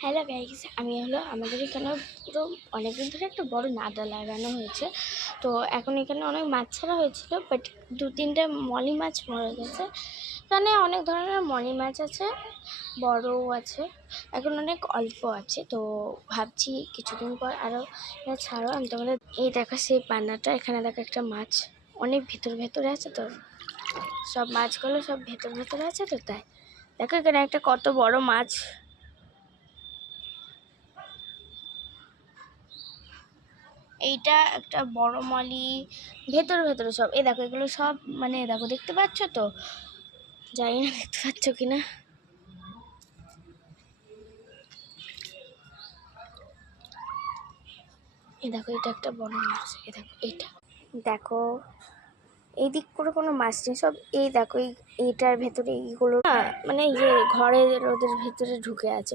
Hello guys, আমি আমাদের এখানে পুরো অনেকদিন ধরে একটা বড় নাদা লাগানো হয়েছে। তো এখন এখানে অনেক মাছ ছাড়া হয়েছিল, বাট 2-3টে মলি মাছ মরে গেছে। এখানে অনেক ধরনের মলি মাছ আছে, বড়ও আছে, এখন অনেক অল্প আছে। তো ভাবছি কিছুদিন পর আরও ছাড়ো। আমি তোমাদের এই দেখো সেই পান্নাটা, এখানে দেখো একটা মাছ অনেক ভেতরে আছে। তো সব মাছগুলো সব ভেতরে আছে। তো তাই দেখো এখানে একটা কত বড় মাছ। এইটা একটা বড় মলি, ভেতরে সব। এই দেখো এগুলো সব, মানে দেখো, দেখতে পাচ্ছ তো? জানি না দেখতে পাচ্ছ কিনা। এই দেখো এটা একটা বড় মাছ। এই দেখো এইটা, দেখো এই দিক করে কোনো মাছ নেই, সব এই দেখো এইটার ভেতরে এইগুলো না, মানে ঘরের ওদের ভেতরে ঢুকে আছে।